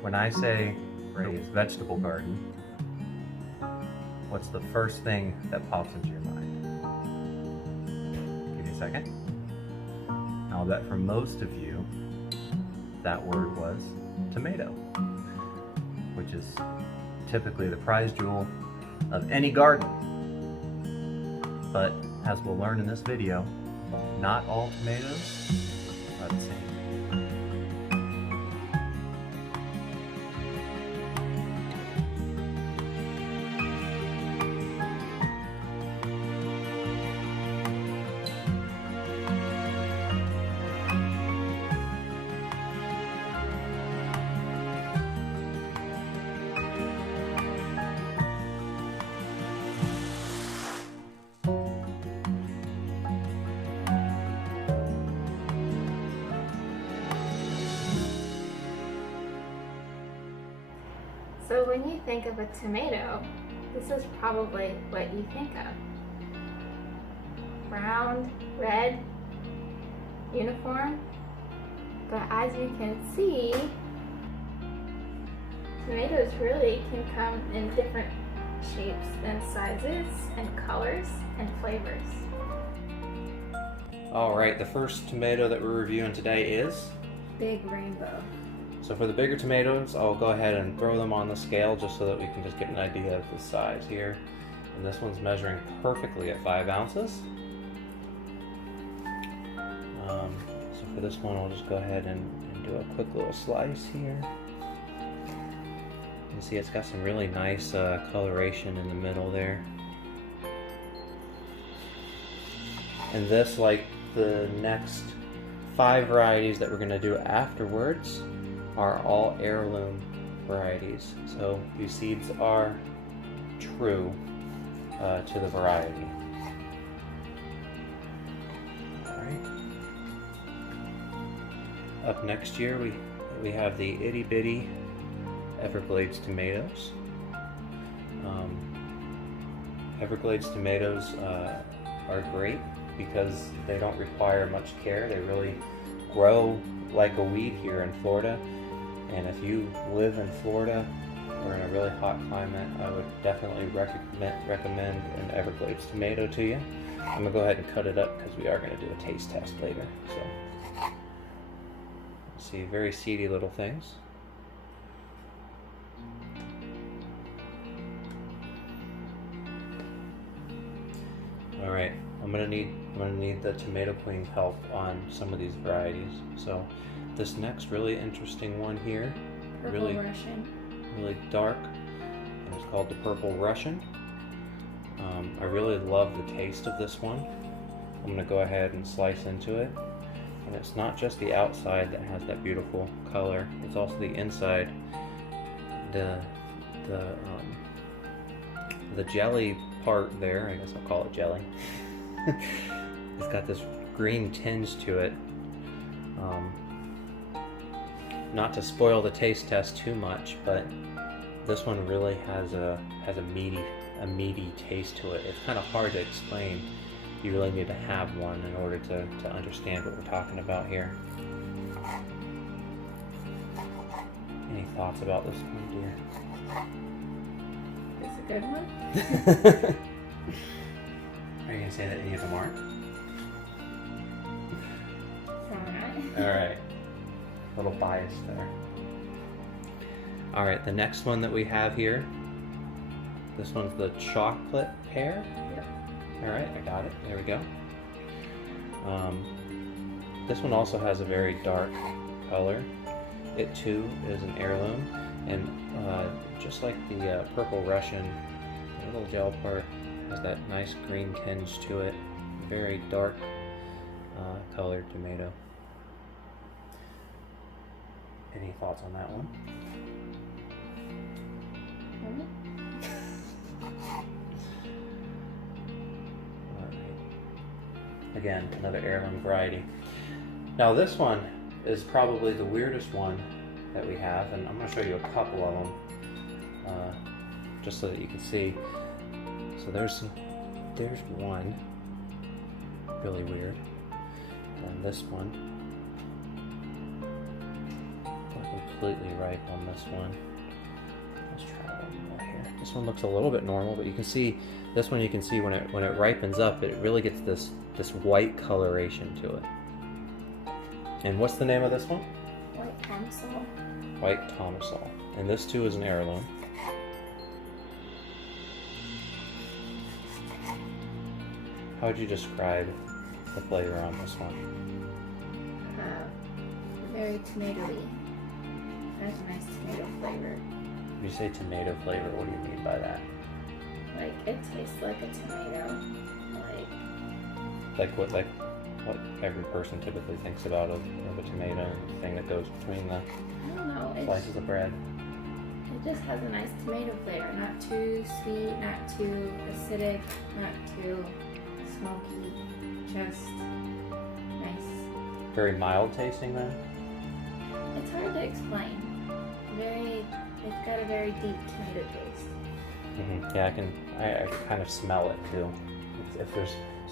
When I say raised vegetable garden, what's the first thing that pops into your mind? Give me a second. I'll bet for most of you, that word was tomato, which is typically the prize jewel of any garden. But as we'll learn in this video, not all tomatoes are the same. So when you think of a tomato, this is probably what you think of. Round, red, uniform. But as you can see, tomatoes really can come in different shapes and sizes and colors and flavors. Alright, the first tomato that we're reviewing today is? Big rainbow. So for the bigger tomatoes, I'll go ahead and throw them on the scale just so that we can just get an idea of the size here. And this one's measuring perfectly at 5 ounces. So for this one, I'll just go ahead and do a quick little slice here. You see it's got some really nice coloration in the middle there. And this, like the next 5 varieties that we're going to do afterwards, are all heirloom varieties. So these seeds are true to the variety. Alright. Up next year we have the itty bitty Everglades tomatoes. Everglades tomatoes are great because they don't require much care. They really grow like a weed here in Florida. And if you live in Florida or in a really hot climate, I would definitely recommend an Everglades tomato to you. I'm gonna go ahead and cut it up because we are gonna do a taste test later. So, see, very seedy little things. All right, I'm gonna need the Tomato Queen's help on some of these varieties. So. This next really interesting one here, Purple Russian. Really dark, and it's called the Purple Russian. I really love the taste of this one. I'm going to go ahead and slice into it, and it's not just the outside that has that beautiful color, it's also the inside. The jelly part there, I guess I'll call it jelly, it's got this green tinge to it. Not to spoil the taste test too much, but this one really has a meaty taste to it. It's kind of hard to explain. You really need to have one in order to understand what we're talking about here. Any thoughts about this one, dear? It's a good one. Are you gonna say that any of them aren't? Alright. Alright. Little bias there. Alright, the next one that we have here, this one's the chocolate pear. Yep. Alright, I got it. There we go. This one also has a very dark color. It too is an heirloom, and just like the Purple Russian, the little gel part has that nice green tinge to it. Very dark colored tomato. Any thoughts on that one? Alright. Again, another heirloom variety. Now this one is probably the weirdest one that we have, and I'm going to show you a couple of them just so that you can see. So there's one, really weird, and this one, completely ripe on this one. Let's try one more here. This one looks a little bit normal, but you can see this one. You can see when it ripens up, it really gets this white coloration to it. And what's the name of this one? White Tomesol. White Tomesol. And this too is an heirloom. How would you describe the flavor on this one? Very tomatoey. Has a nice tomato flavor. When you say tomato flavor, what do you mean by that? Like it tastes like a tomato. Like what every person typically thinks about of a tomato, and the thing that goes between the I don't know. slices of bread. It just has a nice tomato flavor. Not too sweet, not too acidic, not too smoky. Just nice. Very mild tasting then? It's hard to explain. It's got a very deep tomato taste. Mm-hmm. Yeah, I kind of smell it too.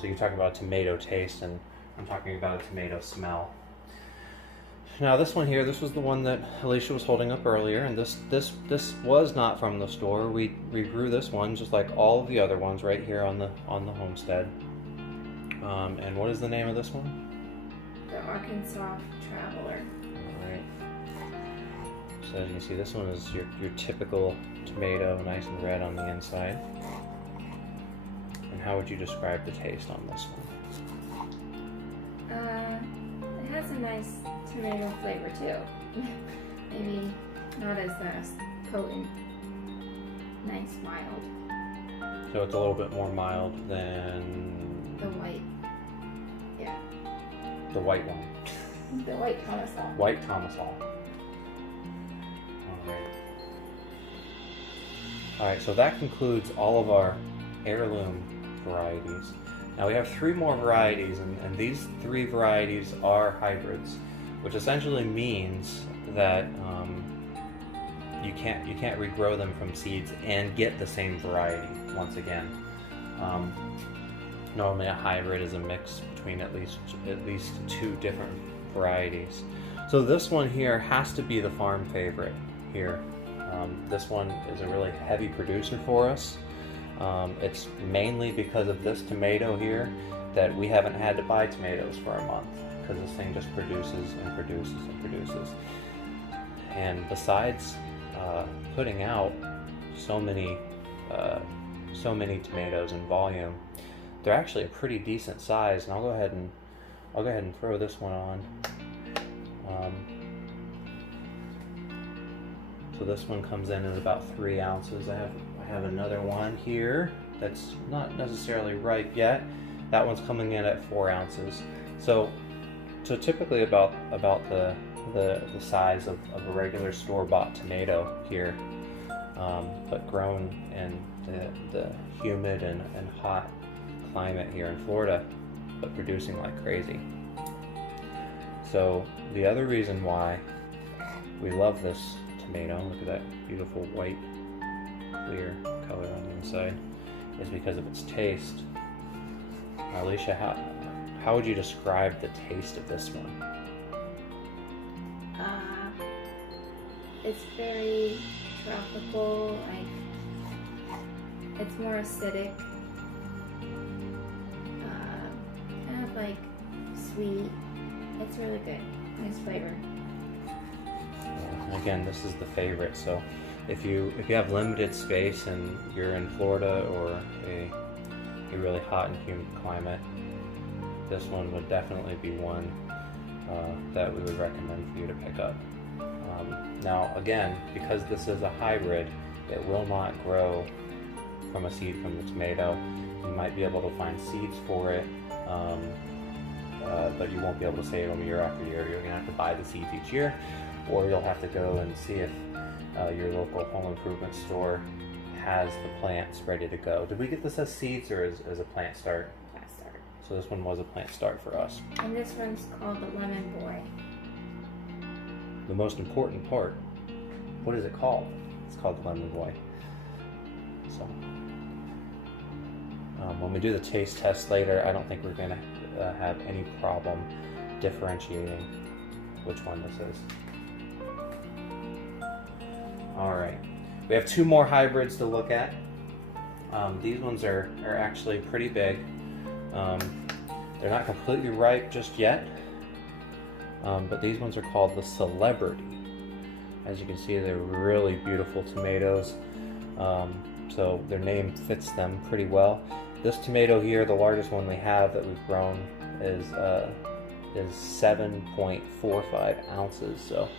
So you talk about tomato taste, and I'm talking about a tomato smell. Now this one here, this was the one that Alicia was holding up earlier, and this was not from the store. We grew this one just like all of the other ones right here on the homestead. And what is the name of this one? The Arkansas Traveler. Alright. So as you can see, this one is your typical tomato, nice and red on the inside. And how would you describe the taste on this one? It has a nice tomato flavor too. Maybe not as potent. Nice mild. So it's a little bit more mild than the white. Yeah. The white one. The white Tomesol. White Tomesol. Alright, so that concludes all of our heirloom varieties. Now we have 3 more varieties, and these 3 varieties are hybrids, which essentially means that you can't regrow them from seeds and get the same variety once again. Normally a hybrid is a mix between at least 2 different varieties. So this one here has to be the farm favorite here. This one is a really heavy producer for us. It's mainly because of this tomato here that we haven't had to buy tomatoes for a month, because this thing just produces and produces and produces. And besides putting out so many tomatoes in volume, they're actually a pretty decent size. And I'll go ahead and throw this one on. So this one comes in at about 3 ounces. I have another one here that's not necessarily ripe yet. That one's coming in at 4 ounces. So typically about the size of a regular store-bought tomato here, but grown in the humid and hot climate here in Florida, but producing like crazy. So the other reason why we love this tomato, look at that beautiful white clear color on the inside, is because of its taste. Alicia, how would you describe the taste of this one? It's very tropical, like it's more acidic, kind of like sweet. It's really good, nice flavor. Again, this is the favorite, so if you have limited space and you're in Florida or a really hot and humid climate, this one would definitely be one that we would recommend for you to pick up. Now again, because this is a hybrid, it will not grow from a seed from the tomato. You might be able to find seeds for it, but you won't be able to save them year after year. You're going to have to buy the seeds each year, or you'll have to go and see if your local home improvement store has the plants ready to go. Did we get this as seeds or as a plant start? Plant start. So this one was a plant start for us. And this one's called the Lemon Boy. The most important part, what is it called? It's called the Lemon Boy. So when we do the taste test later, I don't think we're going to have any problem differentiating which one this is. All right, we have two more hybrids to look at. These ones are actually pretty big. They're not completely ripe just yet, but these ones are called the Celebrity. As you can see, they're really beautiful tomatoes, so their name fits them pretty well. This tomato here, the largest one we have that we've grown, is 7.45 ounces, so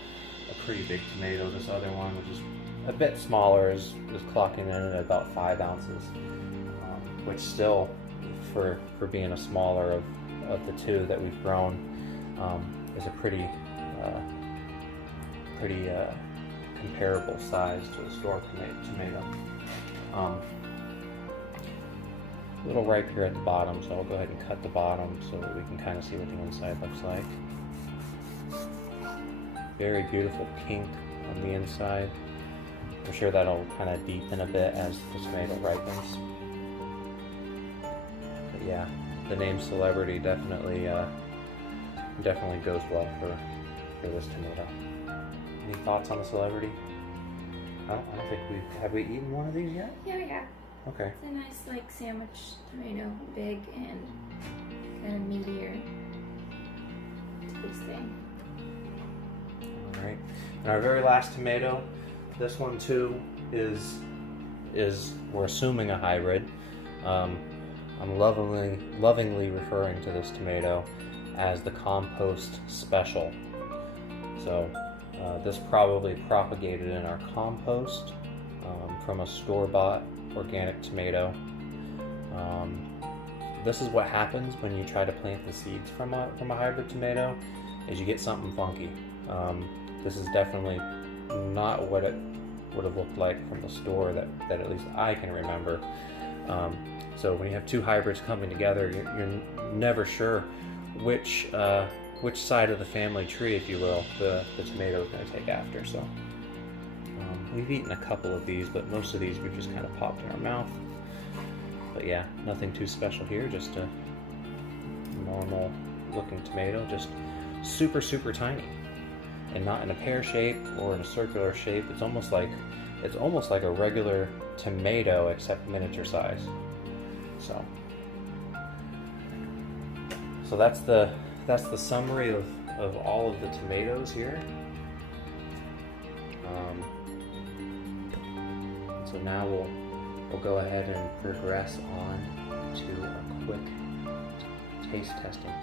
a pretty big tomato. This other one, which is a bit smaller, is clocking in at about 5 ounces, which still, for being a smaller of the two that we've grown, is a pretty comparable size to a store tomato. A little ripe here at the bottom, so I'll go ahead and cut the bottom so that we can kind of see what the inside looks like. Very beautiful pink on the inside. I'm sure that'll kind of deepen a bit as the tomato ripens. But yeah, the name Celebrity definitely goes well for this tomato. Any thoughts on the Celebrity? I don't think have we eaten one of these yet? Yeah, we have. Okay. It's a nice like sandwich tomato, big and kind of meatier tasting. All right. And our very last tomato, this one too is we're assuming a hybrid. I'm lovingly referring to this tomato as the Compost Special. So this probably propagated in our compost from a store-bought organic tomato. This is what happens when you try to plant the seeds from a hybrid tomato, is you get something funky. This is definitely not what it would have looked like from the store that at least I can remember. So when you have two hybrids coming together, you're never sure which side of the family tree, if you will, the tomato is going to take after. So we've eaten a couple of these, but most of these we've just kind of popped in our mouth. But yeah, nothing too special here, just a normal looking tomato, just super tiny, and not in a pear shape or in a circular shape. It's almost like a regular tomato except miniature size. So that's the summary of all of the tomatoes here. So now we'll go ahead and progress on to a quick taste testing.